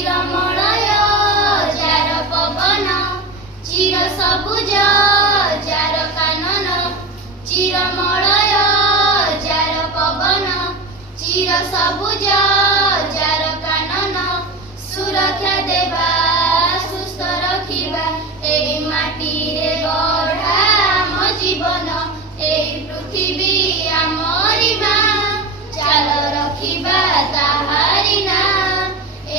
चिरमलय jar पवन चिर सबुज jar कानन चिरमलय jar पवन चिर सबुज jar कानन सुरक्षा देवा सुस्थ रखिबा एई माटी रे गढ़ा आम जीवन एई पृथ्वी आमरी माँ चाल रखिबा ताहारी ना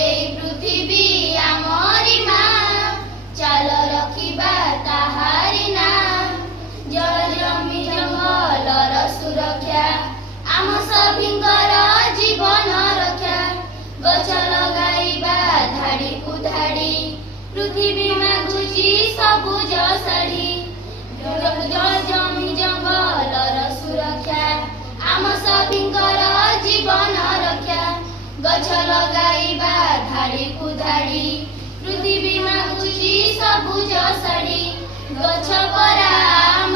एई पृथ्वी आमरी माँ चाल रखिबा ताहारी ना जल जमी जंगलर सुरक्षा आम सभिंकर जीवन रक्षा गछ लगाइबा धाड़ी कु धाड़ी पृथ्वी मागुची सबुज शाढ़ी जल जमी जंगलर सुरक्षा आम सभिंकर जीवन रक्षा गछ लगाइबा धाड़ी कु धाड़ी पृथ्वी मागुची सबुज शाढ़ी गछ परा आम